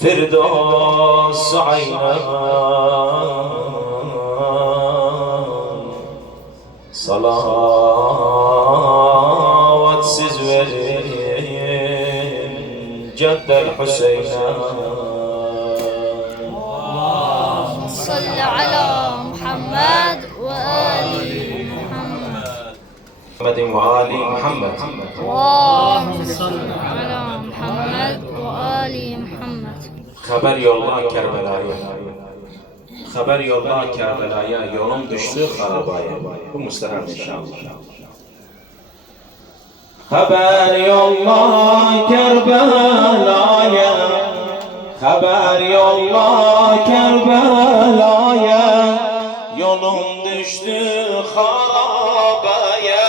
Firdevs aynen salavat siz verin Ceddel Hüseyin'e. اللهم صل على محمد وآل محمد وآل محمد. اللهم صل على محمد وآل محمد. Haber yolla Kerbela'ya. Haber yolla Kerbela'ya. Yolum düştü harabaya. Bu müstehab inşallah. Haber yolla Kerbela'ya. Haber yolla Kerbela'ya. Yolum düştü harabaya.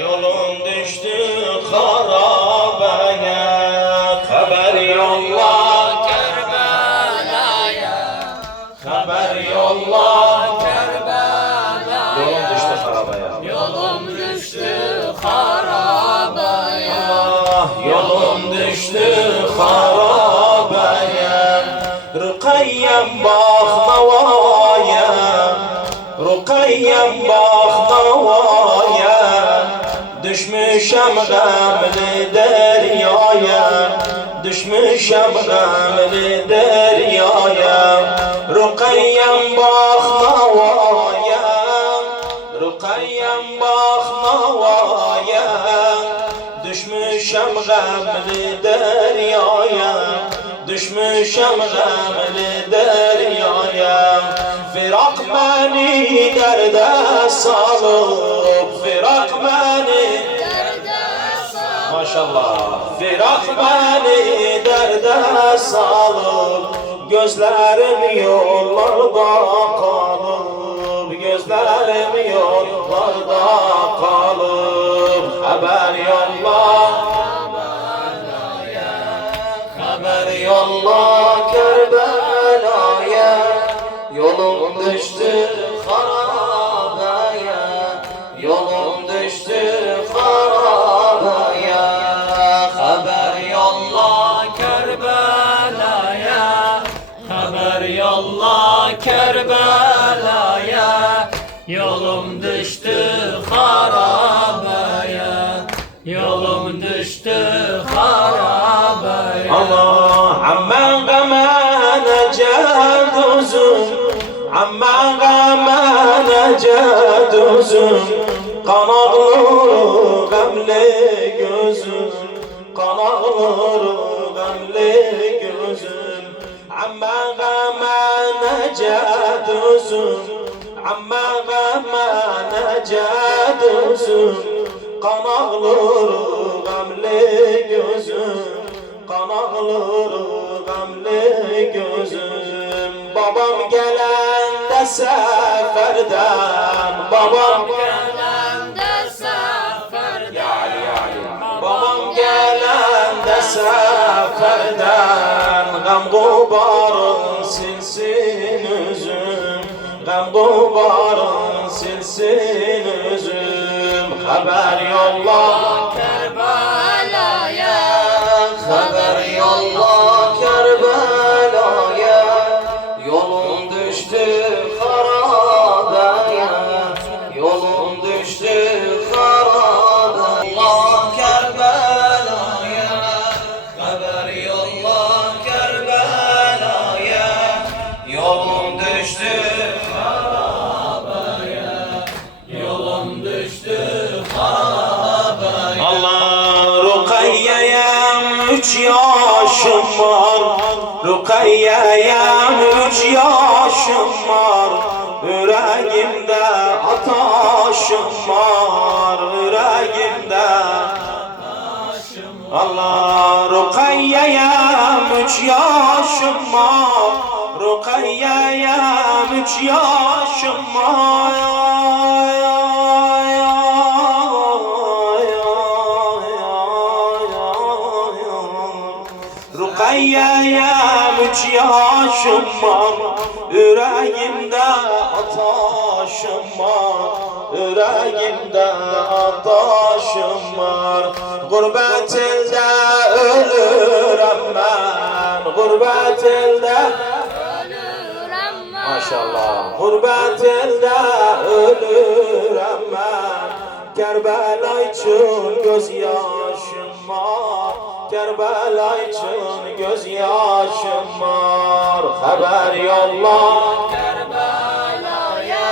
Yolum düştü harabaya. Haber yolla Kerbela'ya. Haber yolla Kerbela'ya. Yolum düştü harabaya. Yolum düştü harabaya. Yolum düştü harabaya. Rukayyem Bahnavaya. Rukayyem Bahnavaya. Düşmüşem gamli deryaya. Düşmüşem gamli deryaya. Rukayyem Bahnavaya. Rukayyem Bahnavaya. Düşmüşem gamli deryaya. Düşmüşem gamli deryaya. Firak beni derde salıp, firak beni maşallah, firak beni derde salıp, gözlerim yollarda kalıp, gözlerim yollarda kalıp. Haber yolla, haber yolla Kerbela'ya. Yolum düştü harabaya. Yolum düştü harabaya. Haber yolla Kerbela'ya. Haber yolla Kerbela'ya. Yolum düştü harabaya. Yolum düştü harabaya. Allah amman gamana caduzum, amman gamana caduzum, kanaklı gamle gözüm, kanaklı gamle gözüm. Amman gamana caduzum, amman gamana caduzum, kanaklı gamle gözüm, kanaklı gamle gözüm. Babam gelen de seferden, babam Gelen de seferden. babam gelen de seferden. Gam gubarın silsin üzüm, gam gubarın silsin üzüm. Haber yolla Kerbela'ya. haber yolla Kerbela'ya. Yolum düştü harabaya. Yolum düştü harabaya. Kerbela'ya. Haber yolla Kerbela'ya. Yolum düştü harabaya. Yolum düştü harabaya. Allah Rukayyem 3 yaşım var. Rukayyem 3 yaşım var. Yüreğimde ataşım var. Yüreğimde Allah Rukayyem 3 yaşım var. Rukayyem 3 yaşım var. Rukiye'yem 3 yaşım var, yüreğimde ataşım var, yüreğimde ataşım var. Gurbet elde ölürüm ben, gurbet elde ölürüm ben. maşallah. Gurbet elde ölürüm ben, Kerbela için gözyaşım var, Kerbela için gözyaşım var. Haber yolla Kerbela'ya,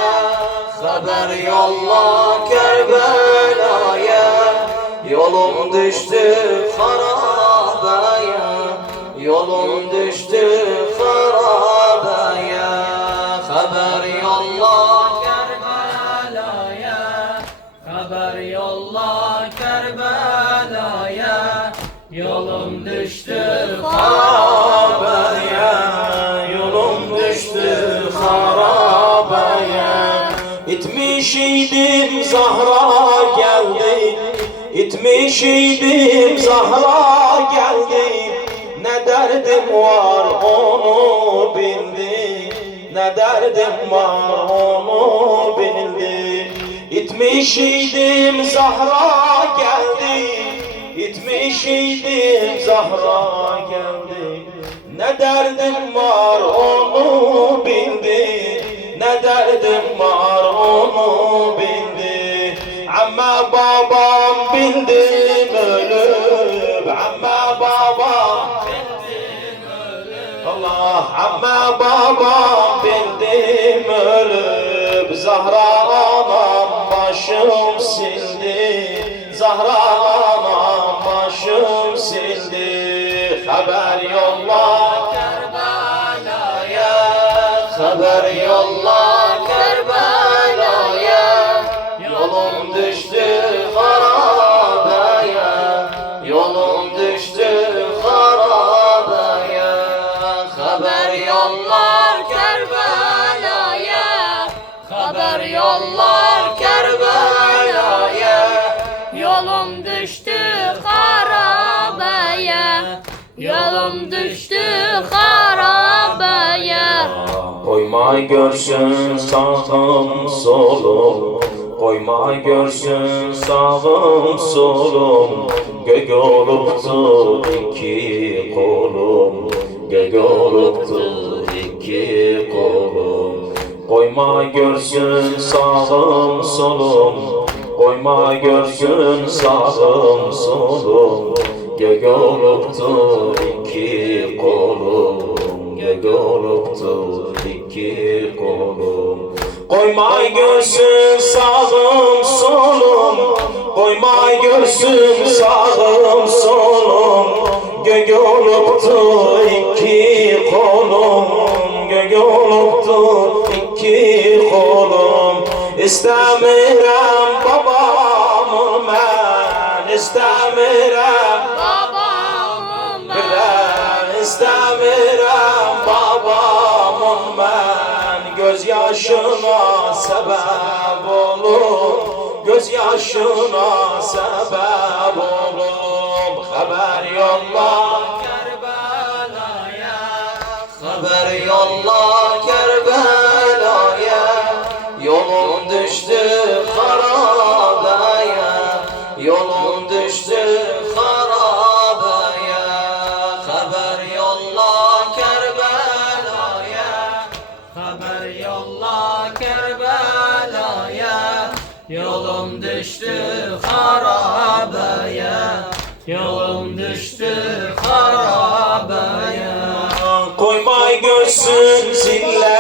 haber yolla Kerbela'ya. Yolum düştü harabeye, yolum düştü harabeye. Haber yolla Kerbela'ya, haber yolla Kerbela'ya. Yolum düştü harabeye, yolum düştü harabeye. İtmiş idim Zahra geldi, İtmiş idim Zahra geldi. Ne derdim var onu bildi, ne derdim var onu bildi. İtmiş idim Zahra geldi, İtmiş idim Zahra geldi. Ne derdim var onu bildi, ne derdim var onu bildi. Amma babam bildim ölüp, amma babam bildim ölüp. Allah, amma babam bildim ölüp. Zahra anam başım sildi, Zahra anam başım sildi. Haber yolla Kerbela'ya, haber yolla Kerbela'ya. Yolum düştü harabeye, yolum düştü harabeye. Haber yollar Kerbela'ya, haber yollar Kerbela'ya. Yolum düştü harabeye, yolum düştü harabeye. Koyma görsün sağım solum, koyma görsün sağım solum. Gök oluptu iki kolum, gök oluptu iki kolum. Koyma görsün sağım solum, koyma görsün sağım solum. Gök oluptu iki kolum, gök oluptu iki kolum. Koyma görsün sağım solum, koyma görsün sağım solum. Gök oluptu iki kolum, gök oluptu iki kolum. İstemirem babamın ben, istemirem Babamın ben, istemirem babamın ben. Gözyaşına sebep olur, gözyaşına sebep olur. Haber yolla Kerbela'ya, haber yolla Kerbela'ya. Yolum düştü harabeye, yolum düştü harabeye. Haber yolla Kerbela'ya, haber yolla Kerbela'ya. Yolum düştü harabeye, yolum düştü harabeye. koyma görsün zille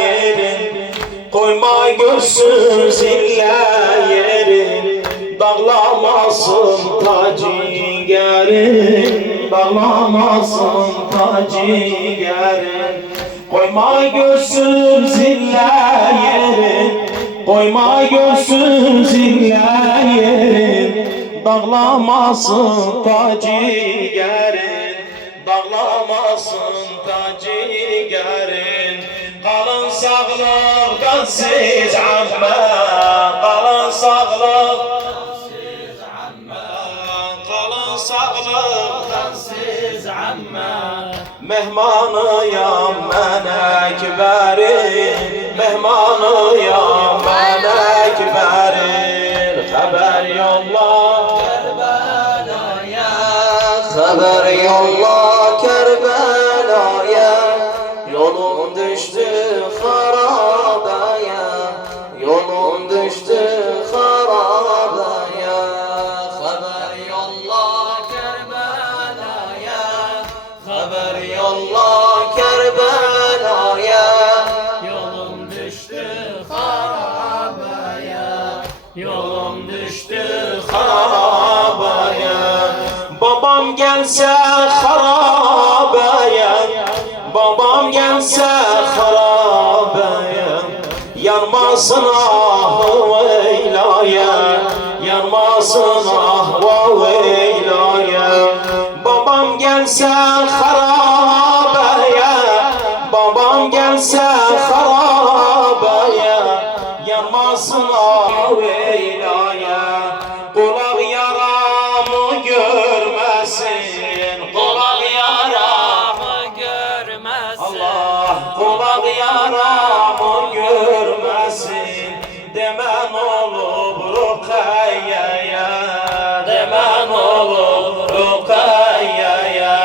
yerin, koyma görsün zille yerin. Dağlamasın tacigerin, dağlamasın tacigerin. Koyma görsün zille yerin, koyma görsün zille yerin. Dağlamasın tacigerin, dağlamasın tacigerin. Kalın sağlıktan siz amme, kalın sağlıktan siz amme, kalın sağlıktan siz amme. Muhammed. Mehmanıyam ben Ekber'in, mehmanıyam ben Ekber'in. Haber yolla Kerbela'ya, haber yolla Kerbela'ya. Yolum düştü harabeye, yolum düştü harabeye. haber yolla Kerbela'ya, Haber yolla Kerbela'ya. yolum düştü harabeye, yolum düştü Harabeye, babam gelse harabeye, babam gelse harabeye. Yanmasın ah veylaya, yanmasın ah veylaya. Babam gelse harabeye, babam gelse harabeye. Yanmasın ah veylaya. Kulak yaramı görmesin, kulak yaramı. görmesin. Allah kulak yaramı görmesin. Demen olup Rukiye'ye, demen olup Rukiye'ye.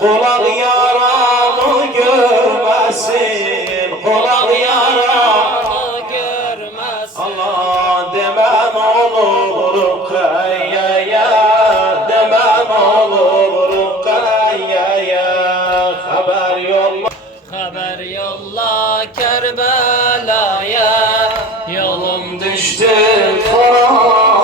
Kulak yaramı görmesin, kulak yaramı. görmesin. Allah demen olur Rukiye'ye, demen olur Rukiye'ye. Haber yolla Haber yolla Kerbela'ya, yolum düştü düştü harabeye.